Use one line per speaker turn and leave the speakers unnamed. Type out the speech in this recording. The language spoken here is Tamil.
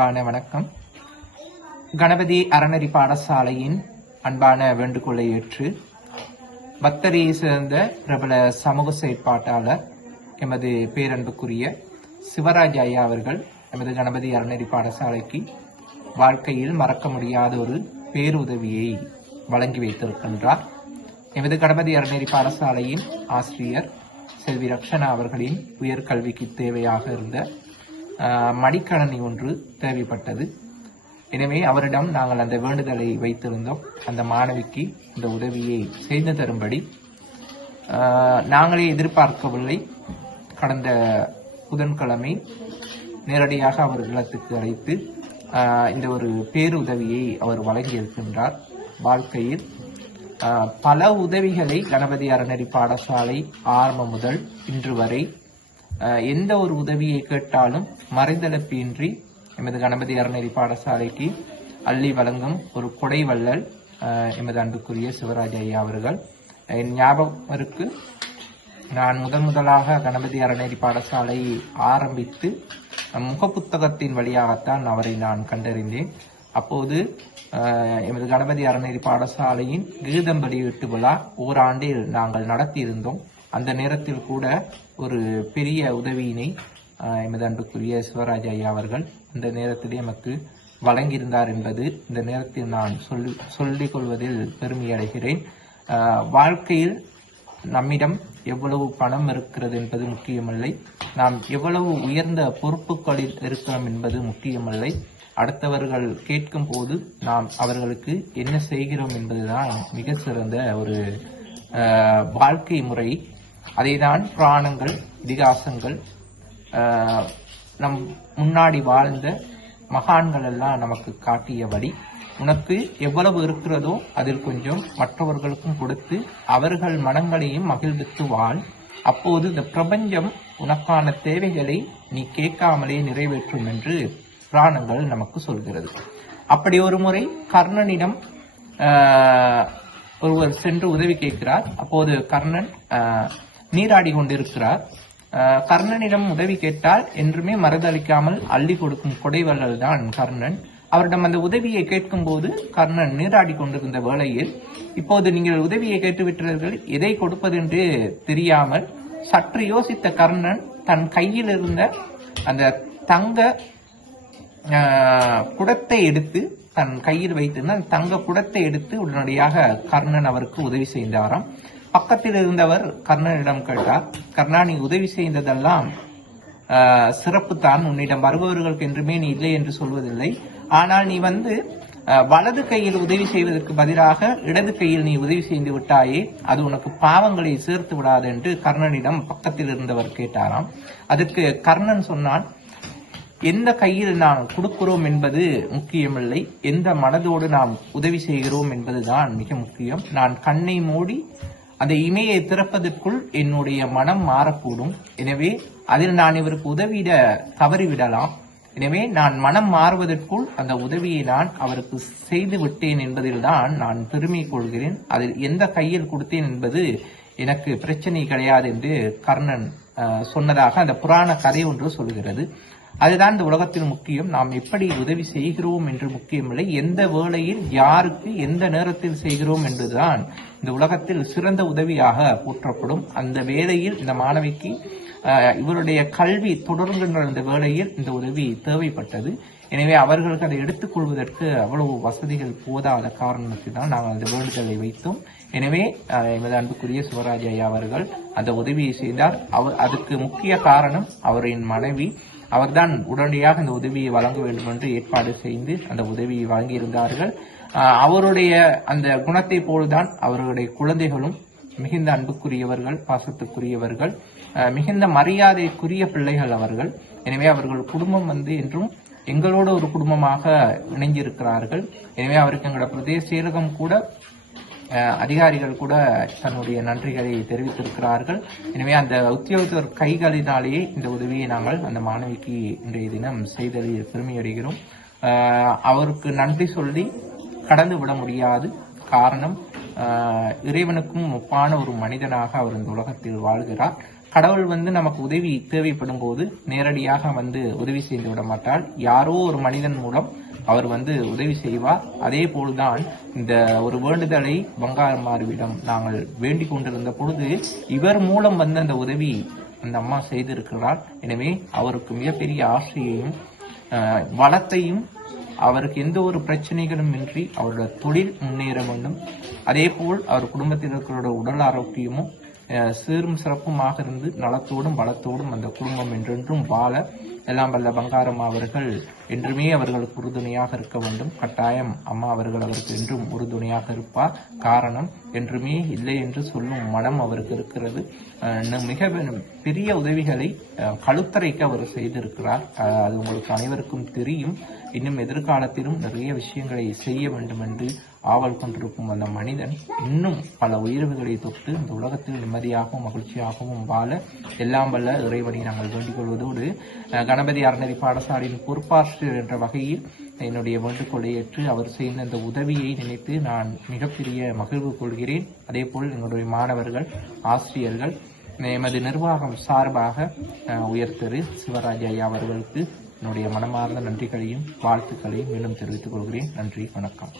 அன்பான வணக்கம். கணபதி அறநெறி பாடசாலையின் அன்பான வேண்டுகோளை ஏற்று பக்தரியை சேர்ந்த பிரபல சமூக செயற்பாட்டாளர் எமது பேரன்புக்குரிய சிவராஜ் ஐயா அவர்கள் எமது கணபதி அறநெறி பாடசாலைக்கு வாழ்க்கையில் மறக்க முடியாத ஒரு பேருதவியை வழங்கி வைத்திருக்கின்றார். எமது கணபதி அறநெறி பாடசாலையின் ஆசிரியர் செல்வி ரக்ஷனா அவர்களின் உயர்கல்விக்கு தேவையாக இருந்த மடிக்கணனி ஒன்று தேவைப்பட்டது. எனவே அவரிடம் நாங்கள் அந்த வேண்டுதலை வைத்திருந்தோம். அந்த மாணவிக்கு இந்த உதவியை செய்து தரும்படி. நாங்களே எதிர்பார்க்கவில்லை. கடந்த புதன்கிழமை நேரடியாக அவர் இல்லத்துக்கு அழைத்து இந்த ஒரு பேருதவியை அவர் வழங்கியிருக்கின்றார். வாழ்க்கையில் பல உதவிகளை கணபதி அறநெறி பாடசாலை ஆரம்பம் முதல் இன்று வரை எந்த ஒரு உதவியை கேட்டாலும் மறைந்தளப்பின்றி எமது கணபதி அறநெறி பாடசாலைக்கு அள்ளி வழங்கும் ஒரு கொடை வள்ளல் எமது அன்புக்குரிய சிவராஜ் ஐயா அவர்கள். என் ஞாபகம் இருக்கு. நான் முதன் முதலாக கணபதி அறநெறி பாடசாலையை ஆரம்பித்து முகப்புத்தகத்தின் வழியாகத்தான் அவரை நான் கண்டறிந்தேன். அப்போது எமது கணபதி அறநெறி பாடசாலையின் கீதம் வெளியீட்டு விழா ஓராண்டில் நாங்கள் நடத்தியிருந்தோம். அந்த நேரத்தில் கூட ஒரு பெரிய உதவியினை எமது அன்புக்குரிய சிவராஜ் ஐயா அவர்கள் அந்த நேரத்தில் எமக்கு வழங்கியிருந்தார் என்பது இந்த நேரத்தில் நான் சொல்லி சொல்லிக் கொள்வதில் பெருமை அடைகிறேன். வாழ்க்கையில் நம்மிடம் எவ்வளவு பணம் இருக்கிறது என்பது முக்கியமில்லை. நாம் எவ்வளவு உயர்ந்த பொறுப்புகளில் இருக்கிறோம் என்பது முக்கியமில்லை. அடுத்தவர்கள் கேட்கும் போது நாம் அவர்களுக்கு என்ன செய்கிறோம் என்பதுதான் மிக சிறந்த ஒரு வாழ்க்கை முறை. அதைதான் புராணங்கள் இதிகாசங்கள் நம் முன்னாடி வாழ்ந்த மகான்கள் எல்லாம் நமக்கு காட்டியபடி உனக்கு எவ்வளவு இருக்கிறதோ அதில் கொஞ்சம் மற்றவர்களுக்கும் கொடுத்து அவர்கள் மனங்களையும் மகிழ்வித்து வாழ். அப்போது இந்த பிரபஞ்சம் உனக்கான தேவைகளை நீ கேட்காமலே நிறைவேற்றும் என்று புராணங்கள் நமக்கு சொல்கிறது. அப்படி ஒரு முறை கர்ணனிடம் ஒருவர் சென்று உதவி கேட்கிறார். அப்போது கர்ணன் நீராடி கொண்டிருக்கிறார். கர்ணனிடம் உதவி கேட்டால் என்றுமே மறுதளிக்காமல் அள்ளி கொடுக்கும் கொடைவள்ளல் தான் கர்ணன். அவரிடம் அந்த உதவியை கேட்கும்போது கர்ணன் நீராடி கொண்டிருந்த வேளையில் இப்போது நீங்கள் உதவியை கேட்டுவிட்டீர்கள் எதை கொடுப்பதென்று தெரியாமல் சற்று யோசித்த கர்ணன் தன் கையில் இருந்த அந்த தங்க குடத்தை எடுத்து தன் கையில் வைத்திருந்த அந்த தங்க குடத்தை எடுத்து உடனடியாக கர்ணன் அவருக்கு உதவி செய்தாராம். பக்கத்தில் இருந்தவர் கர்ணனிடம் கேட்டார் கர்ணா நீ உதவி செய்ததெல்லாம் சிறப்பு தான் உன்னிடம் வருபவர்களுக்கு என்றுமே நீ இல்லை என்று சொல்வதில்லை. ஆனால் நீ வந்து வலது கையில் உதவி செய்வதற்கு பதிலாக இடது கையில் நீ உதவி செய்து விட்டாயே அது உனக்கு பாவங்களை சேர்த்து விடாது என்று கர்ணனிடம் பக்கத்தில் இருந்தவர் கேட்டாராம். அதற்கு கர்ணன் சொன்னான் எந்த கையில் நாம் கொடுக்கிறோம் என்பது முக்கியமில்லை. எந்த மனதோடு நாம் உதவி செய்கிறோம் என்பதுதான் மிக முக்கியம். நான் கண்ணை மூடி அந்த இமையை திறப்பதற்குள் என்னுடைய மனம் மாறக்கூடும். எனவே அதில் நான் இவருக்கு உதவிட தவறிவிடலாம். எனவே நான் மனம் மாறுவதற்குள் அந்த உதவியை நான் அவருக்கு செய்து விட்டேன் என்பதில்தான் நான் பெருமை கொள்கிறேன். அதில் எந்த கையில் கொடுத்தேன் என்பது எனக்கு பிரச்சனை கிடையாது என்று கர்ணன் சொன்னதாக அந்த புராண கதை ஒன்று சொல்கிறது. அதுதான் இந்த உலகத்தில் முக்கியம். நாம் எப்படி உதவி செய்கிறோம் என்று முக்கியமில்லை. எந்த வேளையில் யாருக்கு எந்த நேரத்தில் செய்கிறோம் என்றுதான் இந்த உலகத்தில் சிறந்த உதவியாக போற்றப்படும். அந்த வேளையில் இந்த மாணவிக்கு இவருடைய கல்வி தொடர்கின்ற இந்த வேளையில் இந்த உதவி தேவைப்பட்டது. எனவே அவர்களுக்கு அதை எடுத்துக்கொள்வதற்கு அவ்வளவு வசதிகள் போதாத காரணத்தினால் நாங்கள் அந்த வேண்டுதலை வைத்தோம். எனவே எமது அன்புக்குரிய சிவராஜ் ஐயா அவர்கள் அந்த உதவியை செய்தார். அவர் அதுக்கு முக்கிய காரணம் அவரின் மனைவி அவர்தான் உடனடியாக அந்த உதவியை வழங்க வேண்டும் என்று ஏற்பாடு செய்து அந்த உதவியை வழங்கியிருந்தார்கள். அவருடைய அந்த குணத்தை போல்தான் அவர்களுடைய குழந்தைகளும் மிகுந்த அன்புக்குரியவர்கள் பாசத்துக்குரியவர்கள் மிகுந்த மரியாதைக்குரிய பிள்ளைகள் அவர்கள். எனவே அவர்கள் குடும்பம் வந்து என்றும் எங்களோட ஒரு குடும்பமாக இணைஞ்சிருக்கிறார்கள் எனவே அவருக்கு எங்களோட பிரதேச செயலகம் கூட அதிகாரிகள் கூட தன்னுடைய நன்றிகளை தெரிவித்திருக்கிறார்கள். எனவே அந்த உத்தியோகத்தர் கைகளினாலேயே இந்த உதவியை நாங்கள் அந்த மாணவிக்கு இன்றைய தினம் செய்ததில் பெருமையடைகிறோம். அவருக்கு நன்றி சொல்லி கடந்து விட முடியாது. காரணம் இறைவனுக்கும் ஒப்பான ஒரு மனிதனாக அவர் இந்த உலகத்தில் வாழ்கிறார். கடவுள் வந்து நமக்கு உதவி தேவைப்படும் போது நேரடியாக வந்து உதவி செய்து விட மாட்டால் யாரோ ஒரு மனிதன் மூலம் அவர் வந்து உதவி செய்வார். அதே போல்தான் இந்த ஒரு வேண்டுதலை பங்காரமாருவிடம் நாங்கள் வேண்டிக் கொண்டிருந்த பொழுது இவர் மூலம் வந்த அந்த உதவி அந்த அம்மா செய்திருக்கிறார். எனவே அவருக்கு மிகப்பெரிய ஆசையையும் வளத்தையும் அவருக்கு எந்த ஒரு பிரச்சனைகளும் இன்றி அவரோட தொழில் முன்னேற வேண்டும். அதே போல் அவர் குடும்பத்தில் இருக்கிறோட உடல் ஆரோக்கியமும் சீரும் சிறப்புமாக இருந்து நலத்தோடும் பலத்தோடும் அந்த குடும்பம் என்றென்றும் வாழ எல்லாம் வல்ல பங்காரம் அவர்கள் என்றுமே அவர்களுக்கு உறுதுணையாக இருக்க வேண்டும். கட்டாயம் அம்மா அவர்கள் அவருக்கு என்றும் உறுதுணையாக இருப்பார். காரணம் என்றுமே இல்லை என்று சொல்லும் மனம் அவருக்கு இருக்கிறது. மிக பெரிய உதவிகளை கழுத்தறைக்கு அவர் செய்திருக்கிறார். அது உங்களுக்கு அனைவருக்கும் தெரியும். இன்னும் எதிர்காலத்திலும் நிறைய விஷயங்களை செய்ய வேண்டும் என்று ஆவல் கொண்டிருக்கும் அந்த மனிதன் இன்னும் பல உயிர்வுகளை தொட்டு இந்த உலகத்தில் நிம்மதியாகவும் மகிழ்ச்சியாகவும் வாழ எல்லாம் வல்ல இறைவனை நாங்கள் வேண்டிக் கொள்வதோடு அஹ், கணபதி அறநெறி பாடசாலையின் பொறுப்பாசிரியர் என்ற வகையில் என்னுடைய வேண்டுகோளை ஏற்று அவர் செய்த இந்த உதவியை நினைத்து நான் மிகப்பெரிய மகிழ்வு கொள்கிறேன். அதேபோல் எங்களுடைய மாணவர்கள் ஆசிரியர்கள் எமது நிர்வாகம் சார்பாக உயர்த்தரு சிவராஜ் ஐயா அவர்களுக்கு என்னுடைய மனமார்ந்த நன்றிகளையும் வாழ்த்துக்களையும் மீண்டும் தெரிவித்துக் கொள்கிறேன். நன்றி வணக்கம்.